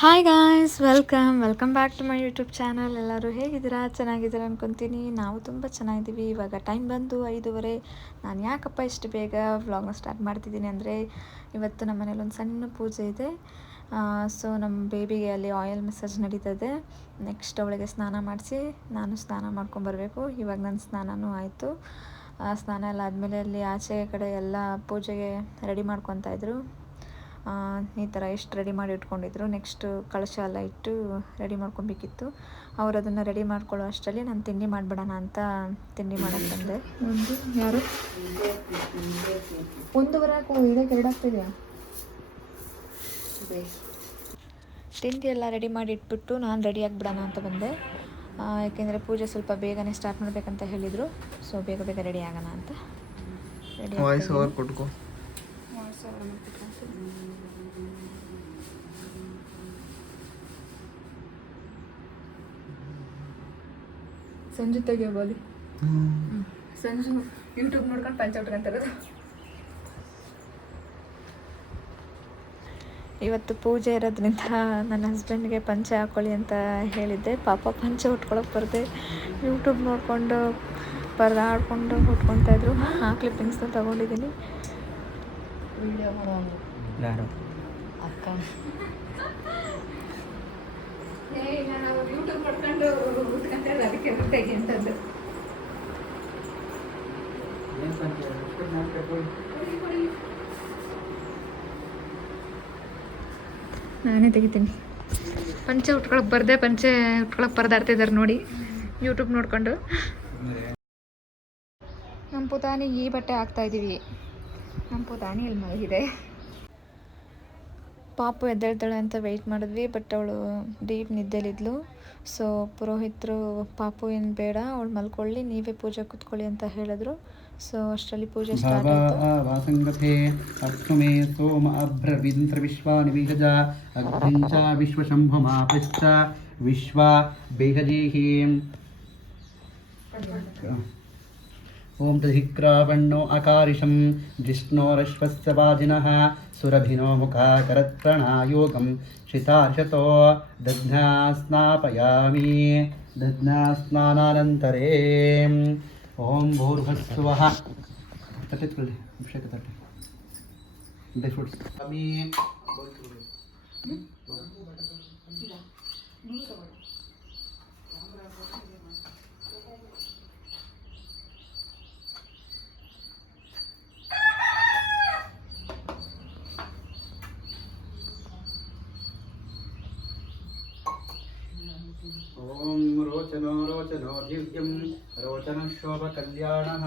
Hi guys welcome welcome back to my YouTube channel ಎಲ್ಲರೂ ಹೇಗಿದ್ದೀರಾ? ಚೆನ್ನಾಗಿದ್ದೀರಾ ಅನ್ಕೊತೀನಿ. ನಾವು ತುಂಬ ಚೆನ್ನಾಗಿದ್ದೀವಿ. ಇವಾಗ ಟೈಮ್ ಬಂದು ಐದೂವರೆ. ನಾನು ಯಾಕಪ್ಪ ಇಷ್ಟು ಬೇಗ ವ್ಲಾಗ್ನ ಸ್ಟಾರ್ಟ್ ಮಾಡ್ತಿದ್ದೀನಿ ಅಂದರೆ ಇವತ್ತು ನಮ್ಮ ಮನೇಲಿ ಒಂದು ಸಣ್ಣ ಪೂಜೆ ಇದೆ. ಸೊ ನಮ್ಮ ಬೇಬಿಗೆ ಅಲ್ಲಿ ಆಯಿಲ್ ಮಸಾಜ್ ನಡೀತದೆ. ನೆಕ್ಸ್ಟ್ ಅವಳಿಗೆ ಸ್ನಾನ ಮಾಡಿಸಿ ನಾನು ಸ್ನಾನ ಮಾಡ್ಕೊಂಬರ್ಬೇಕು ಇವಾಗ ನನ್ನ ಸ್ನಾನವೂ ಆಯಿತು. ಸ್ನಾನ ಎಲ್ಲ ಆದಮೇಲೆ ಅಲ್ಲಿ ಆಚೆ ಕಡೆ ಎಲ್ಲ ಪೂಜೆಗೆ ರೆಡಿ ಮಾಡ್ಕೊತಾ ಇದ್ರು. ಆ, ಈ ಥರ ಎಷ್ಟು ರೆಡಿ ಮಾಡಿ ಇಟ್ಕೊಂಡಿದ್ರು ನೆಕ್ಸ್ಟ್ ಕಳಶ ಎಲ್ಲ ಇಟ್ಟು ರೆಡಿ ಮಾಡ್ಕೊಬೇಕಿತ್ತು. ಅವ್ರು ಅದನ್ನು ರೆಡಿ ಮಾಡ್ಕೊಳ್ಳೋ ಅಷ್ಟರಲ್ಲಿ ನಾನು ತಿಂಡಿ ಮಾಡಿಬಿಡೋಣ ಅಂತ ತಿಂಡಿ ಮಾಡೋಕ್ಕೆ ಬಂದೆ. ಒಂದು ಯಾರು? ಒಂದೂವರೆ ಎರಡಾಗ್ತಿದೆಯಾ ಇದಕ್ಕೆ ಎರಡು ಆಗ್ತಿದೆಯಾ? ತಿಂಡಿ ಎಲ್ಲ ರೆಡಿ ಮಾಡಿ ಇಟ್ಬಿಟ್ಟು ನಾನು ರೆಡಿ ಆಗಿಬಿಡೋಣ ಅಂತ ಬಂದೆ. ಯಾಕೆಂದರೆ ಪೂಜೆ ಸ್ವಲ್ಪ ಬೇಗನೆ ಸ್ಟಾರ್ಟ್ ಮಾಡಬೇಕಂತ ಹೇಳಿದರು. ಸೊ ಬೇಗ ಬೇಗ ರೆಡಿ ಆಗೋಣ ಅಂತ. ರೆಡಿ ವಾಯ್ಸ್ ಓವರ್ ಸಂಜೆ ತೆಗಿಯೋಬೋಲಿ ಸಂಜು ಯೂಟ್ಯೂಬ್ ನೋಡ್ಕೊಂಡು ಪಂಚ ಇರೋದು. ಇವತ್ತು ಪೂಜೆ ಇರೋದ್ರಿಂದ ನನ್ನ ಹಸ್ಬೆಂಡ್ಗೆ ಪಂಚೆ ಹಾಕೊಳ್ಳಿ ಅಂತ ಹೇಳಿದ್ದೆ. ಪಾಪ ಪಂಚೆ ಉಟ್ಕೊಳಕ್ಕೆ ಬರದೆ. ಯೂಟ್ಯೂಬ್ ನೋಡಿಕೊಂಡು ಪರದಾಡ್ಕೊಂಡು ಉಟ್ಕೊತಾ ಇದ್ರು. ಆ ಕ್ಲಿಪ್ಪಿಂಗ್ಸ್ನ ತೊಗೊಂಡಿದ್ದೀನಿ. ವಿಡಿಯೋ ಮಾಡೋದು ಯಾರು ಅಕ್ಕ ನಾವು ಯೂಟ್ಯೂಬ್ ನೋಡ್ಕೊಂಡು ಉಟ್ಕೊಂತಾರೆ ಅದಕ್ಕೆ ತೆಗಿ ಅಂತದ್ದು ನಾನೇ ತೆಗಿತೀನಿ. ಪಂಚೆ ಉಟ್ಕೊಳಕ್ಕೆ ಬರ್ದೆ ಪಂಚೆ ಉಟ್ಕೊಳಕ್ಕೆ ಪರದಾಡ್ತಿದ್ದಾರೆ ನೋಡಿ. ಯೂಟ್ಯೂಬ್ ನೋಡ್ಕೊಂಡು. ನಮ್ಮ ಪುತಾನಿ ಈ ಬಟ್ಟೆ ಹಾಕ್ತಾ ಇದ್ದೀವಿ ನಮ್ಮ ಪುತಾನಿ ಇಲ್ಲಿ ಮಲಗಿದೆ. ಪಾಪು ಎದ್ದೇಳ್ತಾಳೆ ಅಂತ ವೆಯ್ಟ್ ಮಾಡಿದ್ವಿ ಬಟ್ ಅವಳು ಡೀಪ್ ನಿದ್ದೆಲಿದ್ಲು. ಸೊ ಪುರೋಹಿತರು ಪಾಪು ಏನು ಬೇಡ ಅವಳು ಮಲ್ಕೊಳ್ಳಿ ನೀವೇ ಪೂಜೆ ಕೂತ್ಕೊಳ್ಳಿ ಅಂತ ಹೇಳಿದ್ರು. ಸೊ ಅಷ್ಟರಲ್ಲಿ ಪೂಜೆ ಸ್ಟಾರ್ಟ್ ಆಯಿತು. ವಿಶ್ವಶಂಭಮಾಪಶ್ಚ ವಿಶ್ವ ಬೇಹಜೀಹೀಂ ॐ दधिक्रावण्णो अकारिषं जिष्णोरश्वस्य वाजिनः सुरभिनो मुखाकरत्प्रणायोगं शितार्षतो दध्ना स्नापयामि दध्ना स्नानानन्तरे ॐ भूर्भस्वः दिव्यं रोचनशोभकल्याणः।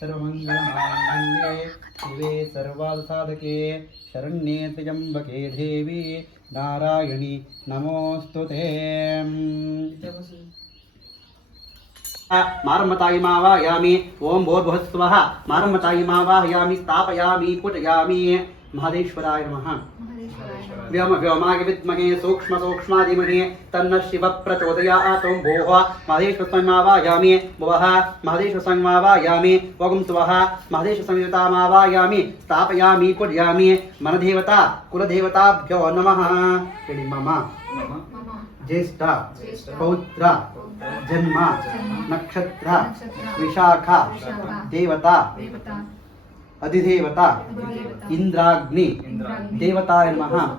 सर्वमङ्गलमाङ्गल्ये शिवे सर्वासाधके शरण्ये त्र्यम्बके देवी नारायणी नमोऽस्तु ते। मारम्मतायि मावाहयामि ॐ भोर्भुवः मारम्मतायि मावाहयामि स्थापयामि। पूजयामि। महादेश्वराय नमः। व्योम व्योमागे सूक्ष्म सूक्ष्मादिमहे तन्न शिव प्रचोदयात् ॐ भोः महदेश्वस्वमावायामि भुवः। महदेश्वस्वमावायामि वगुं सुवः महदेश्वसंयुतामावायामि स्थापयामि नमः। मम। ज्येष्ठ पौत्र जन्म नक्षत्र विशाखा देवता। అధిదేవత. ఇంద్రాగ్ని. దేవతాయ నమ.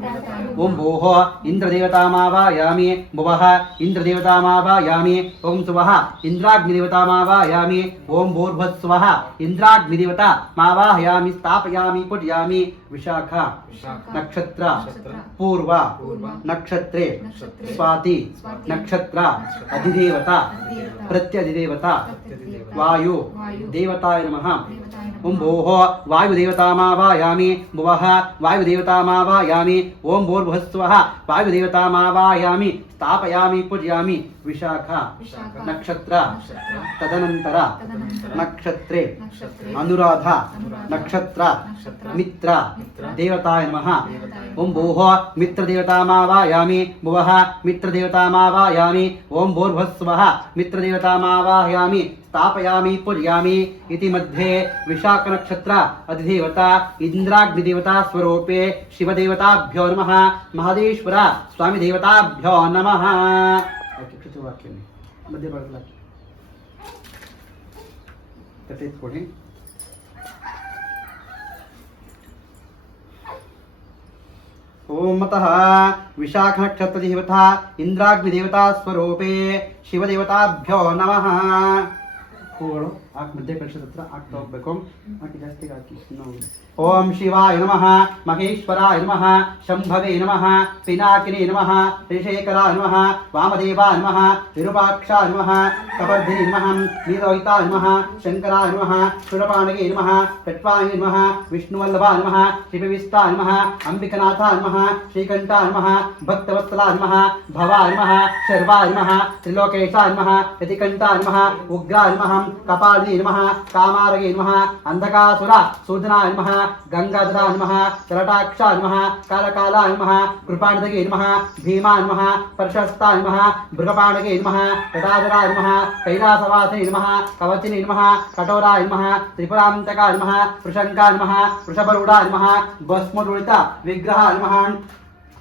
ఓం భోహ. ఇంద్రదేవతామావాయామి. భువః. ఇంద్రదేవతామావాయామి. ఓం సువః. ఇంద్రాగ్నిదేవతామావాయామి. ఓం భూర్భస్వః ఇంద్రాగ్నిదేవత మావాహయామి స్థాపయామి. పుట్యామి विशाखा नक्षत्र पूर्व नक्षत्रे स्वाति नक्षत्र अधिदेवता प्रत्यधिदेवता वायु देवताय नमः। ओम भोः वायुदेवतामावायामि भुवः वायुदेवतामावायामि ओम भोर्भुवः स्वाहा वायुदेवतामावायामि स्थापयामि पूजयामि। ವಿಶಾಖ ನಕ್ಷತ್ರ ತದನಂತರ ನಕ್ಷತ್ರೆ ಅನುರಾಧ ನಕ್ಷತ್ರ ಮಿತ್ರ ದೇವತಾಯ ನಮಃ ಓಂ ಭೂಃ ಮಿತ್ರದೇವತಾಮಾವಾಯಾಮಿ ಭುವಃ ಮಿತ್ರದೇವತಾಮಾವಾಯಾಮಿ ಓಂ ಭೂರ್ಭಸ್ವಃ ಮಿತ್ರದೇವತಾಮಾವಾಯಾಮಿ ಸ್ಥಾಪಯಾಮಿ ಪೂಜಯಾಮಿ ಇತಿ ಮಧ್ಯೆ ವಿಶಾಖ ನಕ್ಷತ್ರ ಅಧಿದೇವತಾ ಇಂದ್ರಾಗ್ನಿದೇವತಾ ಸ್ವರೂಪೇ ಶಿವದೇವತಾಭ್ಯೋ ನಮಃ ಮಹದೇಶ್ವರ ಸ್ವಾಮಿ अचुकीचे वाक्य नाही मध्यभागातला तसेच पुढे. ओमतः विशाखनक्षत्रदेवता इंद्राग्निदेवता स्वरूपे शिवदेवताभ्यो नमः. ನಕ್ಷತ್ರ ದೇವತಾ ಇಂದ್ರಾಗ್ನಿ ದೇವತಾ ಸ್ವರೂಪೇ ಶಿವದೇವತಾಭ್ಯೋ ನಮಃ ಹೂಗಳು ಹಾಕಿ ಮಧ್ಯ ಕಳಶದ ಹತ್ರ ಹಾಕ್ತಾ ಹೋಗ್ಬೇಕು ಹಾಕಿ ಜಾಸ್ತಿ ಹಾಕಿ ಇನ್ನೂ ಓಂ ಶಿವಾಯ ನಮಃ ಮಹೇಶ್ವರಾಯ ನಮಃ ಶಂಭವೇ ನಮಃ ಪಿನಾಕಿನೇ ನಮಃ ಶ್ರೀಶೇಖರಾಯ ನಮಃ ವಾಮದೇವಾಯ ನಮಃ ವಿರೂಪಾಕ್ಷಾಯ ನಮಃ ಕಪರ್ಧಿನಿ ನಮಃ ನೀಲೋಹಿತಾಯ ನಮಃ ಶಂಕರಾಯ ನಮಃ ಸುರಪಾಣಗೆ ನಮಃ ಕಟ್ವಾಯ ನಮಃ ವಿಷ್ಣುವಲ್ಲಭಾಯ ನಮಃ ಶಿವವಿಸ್ತಾಯ ನಮಃ ಅಂಬಿಕನಾಥಾಯ ನಮಃ ಶ್ರೀಕಂಠಾಯ ನಮಃ ಭಕ್ತವತ್ಸಲಾಯ ನಮಃ ಭವಾಯ ನಮಃ ಶರ್ವಾಯ ನಮಃ ತ್ರಿಲೋಕೇಶಾಯ ನಮಃ ಯತಿಕಂಠಾಯ ನಮಃ ಉಗ್ರಾಯ ನಮಃ దుర్గాపతి నమ కామారగి నమ అంధకాసుర సూదన నమ గంగాధర నమ చరటాక్ష నమ కాలకాల నమ కృపాణదగి నమ భీమా నమ ప్రశస్త నమ మృగపాణగి నమ జటాధర నమ కైలాసవాసి నమ కవచిని నమ కఠోరా నమ త్రిపురాంతక నమ వృషంక నమ వృషభరుడ నమ భస్మరుడిత విగ్రహ నమ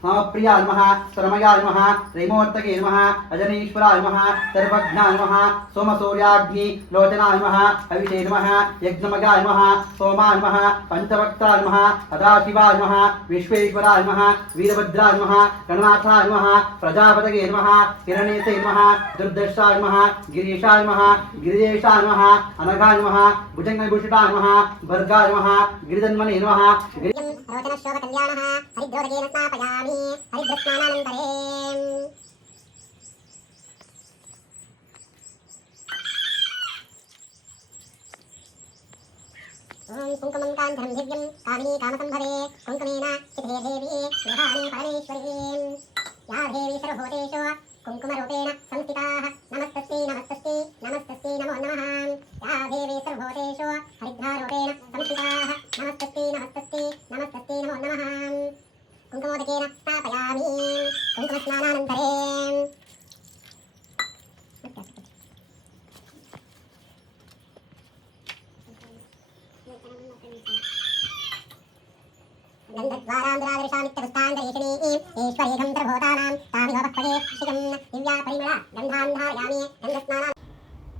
మమ ప్రియా నమ స్వరమయా నమ రేమోర్తకే నమ అజనీశ్వరా నమ సర్వజ్ఞా నమ సోమసూర్యాగ్ని లోచనా నమ అవితే నమ యజ్ఞమగా నమ సోమా నమ పంచవక్తా నమ సదాశివా నమ విశ్వేశ్వరా నమ వీరభద్రా నమ గణనాథా నమ ప్రజాపతకే నమ కిరణేశే నమ దుర్దశా నమ గిరీషా నమ గిరిజేషా నమ అనఘా నమ భుజంగభూషితా నమ భర్గా నమ గిరిజన్మనే నమ గిరిజం కళ్యాణ హరిద్రోగేన స్థాపయామి స్నానాని హరిద్రస్నానానంతరే ఓం కుంకుమం కాంధరం దివ్యం కామిని కామసంభవే కుంకుమేన చిత్రే దేవి గృహాణి పరమేశ్వరీ యా దేవి సర్వభూతేషు కుంకుమరూపేణ సంస్థితాః నమస్తస్తి నమస్తస్తి నమో నమః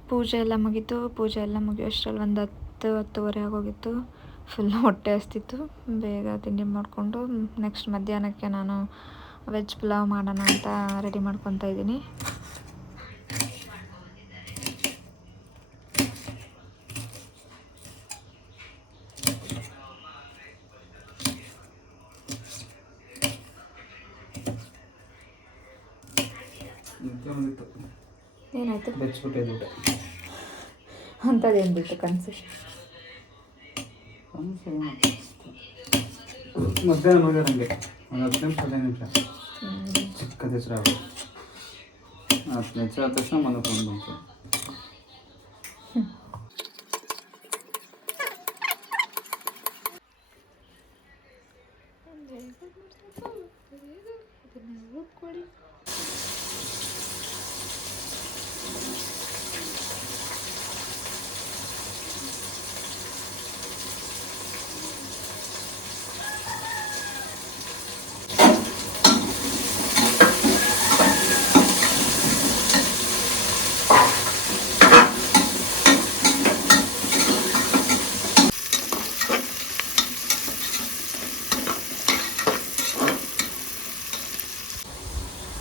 Puja mungkin gitu, puja lama gitu, astral wanda atau warga gitu. Full ಹೊಟ್ಟೆ ಹಸ್ತಿತ್ತು ಬೇಗ ತಿಂಡಿ ಮಾಡಿಕೊಂಡು ನೆಕ್ಸ್ಟ್ ಮಧ್ಯಾಹ್ನಕ್ಕೆ ನಾನು ವೆಜ್ ಪುಲಾವ್ ಮಾಡೋಣ ಅಂತ ರೆಡಿ ಮಾಡ್ಕೊತಾ ಇದ್ದೀನಿ. ಏನಾಯಿತು? ಬೆಚ್ಚಿಬಿಟ್ಟೆ ಅಂಥದ್ದೇನು ಬಿಟ್ಟು ಕನಸು? ಮಧ್ಯಾಹ್ನ ನೋಡಿದ್ರೆ ನನಗೆ ಒಂದು ಹತ್ತು ನಿಮಿಷ ಹದಿನೈದು ನಿಮಿಷ ಚಿಕ್ಕದ ಹೆಸರು ಆಗೋದು ಹತ್ತು ನಿಮಿಷ ಆದ ತಕ್ಷಣ ಮನೆ ಫೋನ್ ಬಂತು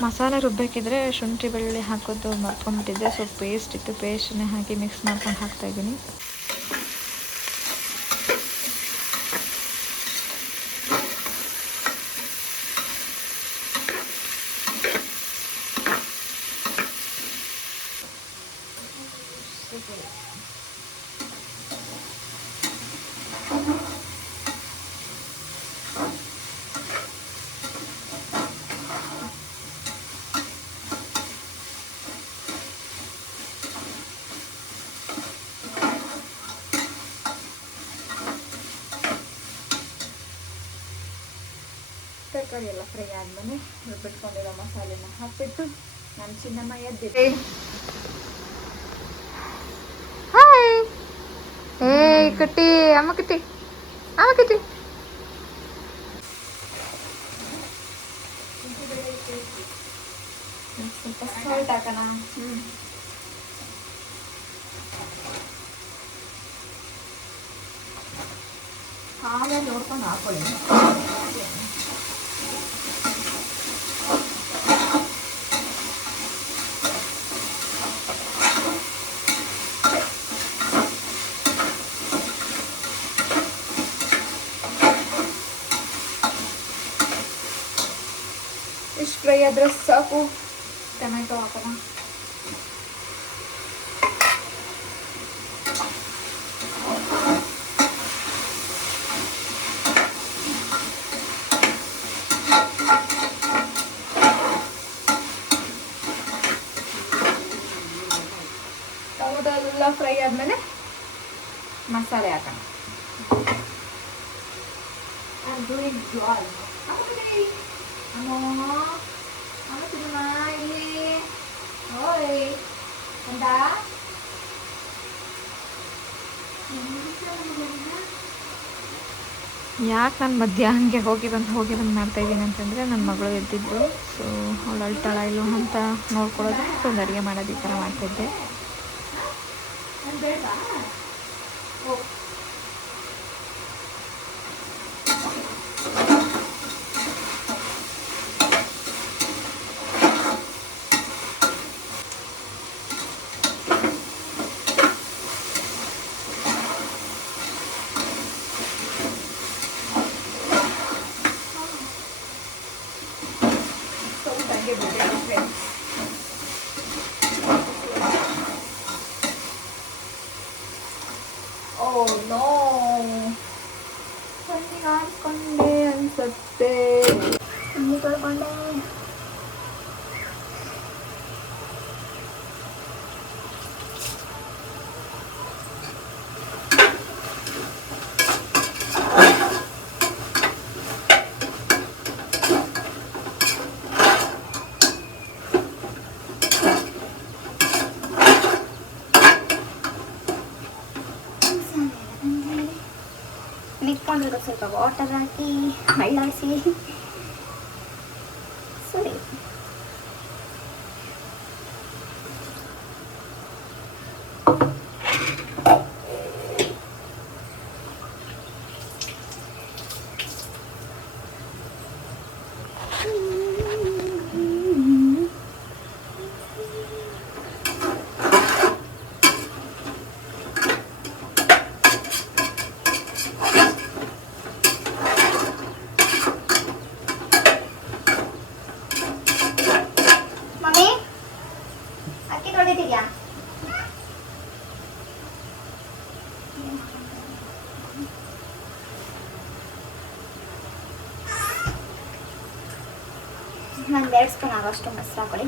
ಮಸಾಲೆ ರುಬ್ಬೇಕಿದ್ರೆ ಶುಂಠಿ ಬೆಳ್ಳುಳ್ಳಿ ಹಾಕೋದು ಮರ್ಕೊಂಬಿಟ್ಟಿದ್ದೆ ಸೊ ಪೇಸ್ಟ್ ಇತ್ತು ಪೇಸ್ಟನ್ನೇ ಹಾಕಿ ಮಿಕ್ಸ್ ಮಾಡ್ಕೊಂಡು ಹಾಕ್ತಾಯಿದ್ದೀನಿ ತರಕಾರಿ ಎಲ್ಲ ಫ್ರೈ ಆದಮೇಲೆ ರುಬ್ಬಿಟ್ಕೊಂಡಿರೋ ಮಸಾಲೆನ ಹಾಕ್ಬಿಟ್ಟು ನಾನು ಚಿನ್ನಮ್ಮ ಎದ್ದಿದ್ದೆ ಹಾಯ್ ಏಯ್ ಕುಟ್ಟಿ ಅಮ್ಮ ಕುಟ್ಟಿ ಅಮ್ಮ ಕುಟ್ಟಿ ಸ್ವಲ್ಪ ಸಾಲ್ಟ್ ಹಾಕೋಣ ಹ್ಞೂ ಹಾಗೆ ನೋಡ್ಕೊಂಡು ಹಾಕೊಳ್ಳಿ ಇಷ್ಟು ಫ್ರೈ ಆದ್ರೆ ಸಾಕು ಟೊಮೆಟೊ ಹಾಕೋಣ ಟೊಮೆಟೊ ಎಲ್ಲ ಫ್ರೈ ಆದಮೇಲೆ ಮಸಾಲೆ ಹಾಕೋಣ I'm doing joy. ಅಮ್ಮ ano, ಇಲ್ಲಿ ಓಯ್ ಅಂದ? ಯಾಕೆ ನಾನು ಮಧ್ಯ ಹಂಗೆ ಹೋಗಿ ಬಂದು ಹೋಗಿ ಬಂದು ಮಾಡ್ತಾ ಇದ್ದೀನಿ ಅಂತಂದರೆ ನನ್ನ ಮಗಳು ಎದ್ದಿದ್ದು. ಸೊ ಅವಳು ಅಳ್ತಾಳ ಇಲ್ಲೋ ಅಂತ ನೋಡ್ಕೊಳ್ಳೋದು. ಒಂದು ಅಡುಗೆ ಮಾಡೋದು ಈ ಥರ ಮಾಡ್ತಿದ್ದೆ. സത്തേ Malaki. Malasi. অষ্টম আসরা করেন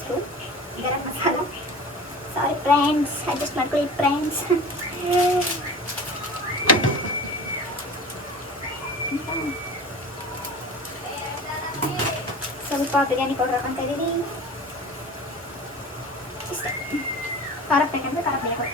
tablespoon garam masala sorry friends adjust ಮಾಡ್ಕೊಳ್ಳಿ ಫ್ರೆಂಡ್ಸ್ ಸ್ವಲ್ಪ ಬಿರಿಯಾನಿ ಪೌಡರ್ ಹಾಕೊಂತ ಇದ್ದೀನಿ ಇಷ್ಟೇ ಖಾರ ಬೇಕಂದ್ರೆ ಖಾರ ಬೇಕು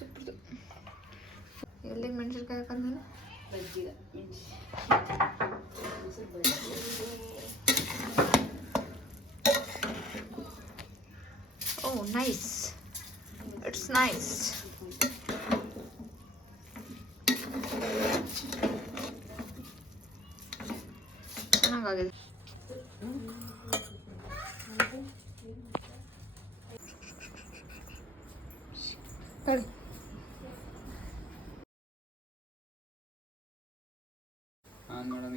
ಸೂಪರ್ದು ಎಲ್ಲಿಗೆ ಮೆಣಸಿನ್ಕಾಯಿ ಹಾಕಂದ ಓ ನೈಸ್ ಇಟ್ಸ್ ನೈಸ್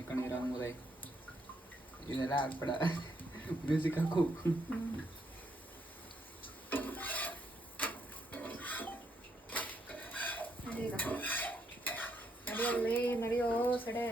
ಈ ಕಣಿ ರಾಮುದೈ ಇದೆಲ್ಲ ಹಾಕ್ಬೇಡ ಮ್ಯೂಸಿಕ್ ಹಾಕು ನಡೆಯಲ್ಲೇ ನಡೆಯೋ ಸಡೆ